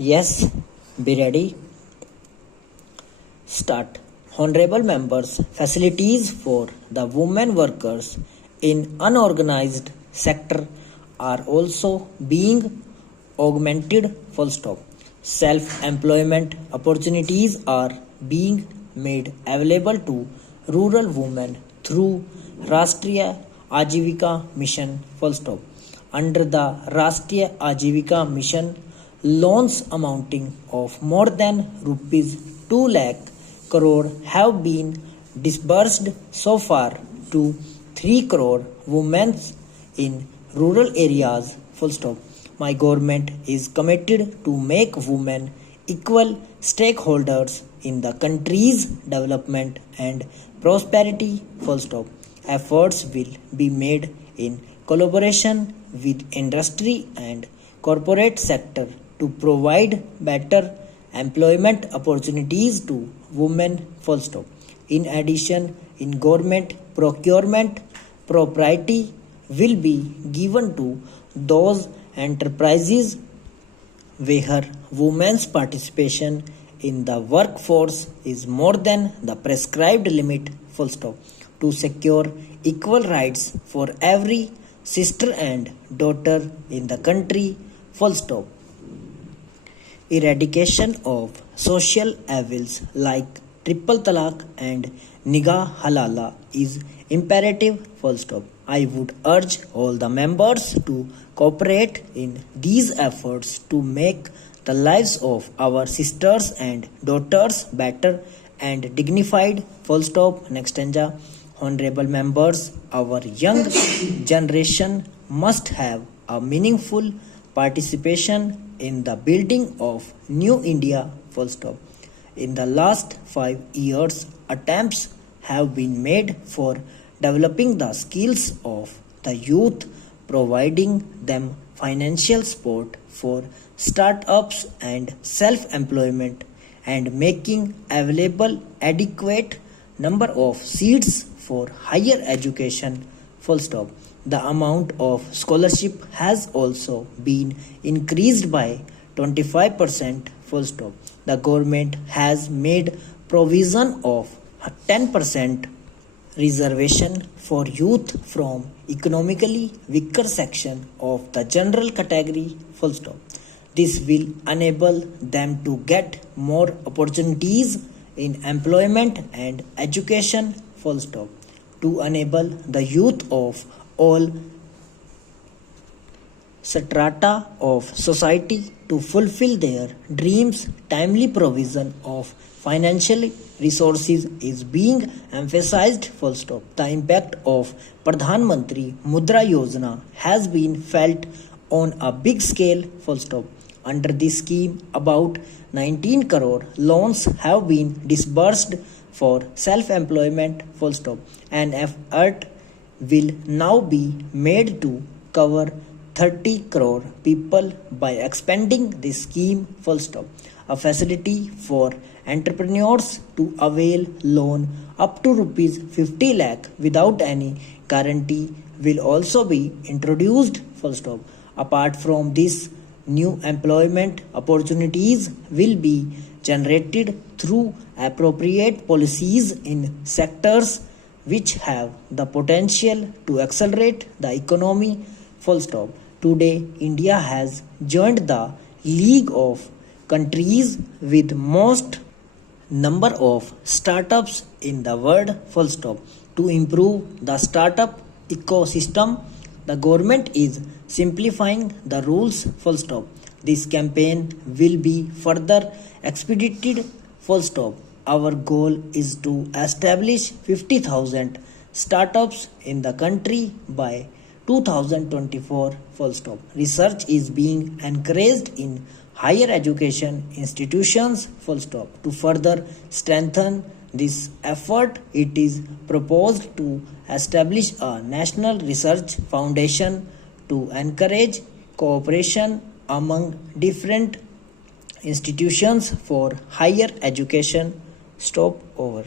Yes, be ready. Start. Honorable members, facilities for the women workers in unorganized sector are also being augmented. Full stop. Self-employment opportunities are being made available to rural women through Rashtriya Ajivika Mission. Full stop. Under the Rashtriya Ajivika Mission, loans amounting of more than rupees 2 lakh crore have been disbursed so far to 3 crore women in rural areas. Full stop. My government is committed to make women equal stakeholders in the country's development and prosperity. Full stop. Efforts will be made in collaboration with industry and corporate sector to provide better employment opportunities to women. Full stop. In addition, in government procurement, propriety will be given to those enterprises where women's participation in the workforce is more than the prescribed limit. Full stop. To secure equal rights for every sister and daughter in the country. Full stop. Eradication of social evils like triple talaq and nigah halala is imperative. Full stop. I would urge all the members to cooperate in these efforts to make the lives of our sisters and daughters better and dignified. Full stop. Next stanza. Honorable members, our young generation must have a meaningful participation in the building of New India. Full stop. In the last 5 years, attempts have been made for developing the skills of the youth, providing them financial support for startups and self-employment, and making available adequate number of seats for higher education. Full stop. The amount of scholarship has also been increased by 25%. Full stop. The government has made provision of 10% reservation for youth from economically weaker section of the general category. Full stop. This will enable them to get more opportunities in employment and education. Full stop. To enable the youth of all strata of society to fulfill their dreams, timely provision of financial resources is being emphasized. Full stop. The impact of Pradhan Mantri Mudra Yojana has been felt on a big scale. Full stop. Under this scheme, about 19 crore loans have been disbursed for self-employment. Full stop. An effort will now be made to cover 30 crore people by expanding this scheme. Full stop. A facility for entrepreneurs to avail loan up to rupees 50 lakh without any guarantee will also be introduced. Full stop. Apart from this, new employment opportunities will be generated through appropriate policies in sectors which have the potential to accelerate the economy. Full stop. Today, India has joined the league of countries with most number of startups in the world. Full stop. To improve the startup ecosystem, the government is simplifying the rules. Full stop. This campaign will be further expedited. Full stop. Our goal is to establish 50,000 startups in the country by 2024. Full stop. Research is being encouraged in higher education institutions. Full stop. To further strengthen this effort, it is proposed to establish a national research foundation to encourage cooperation among different institutions for higher education. Stop over.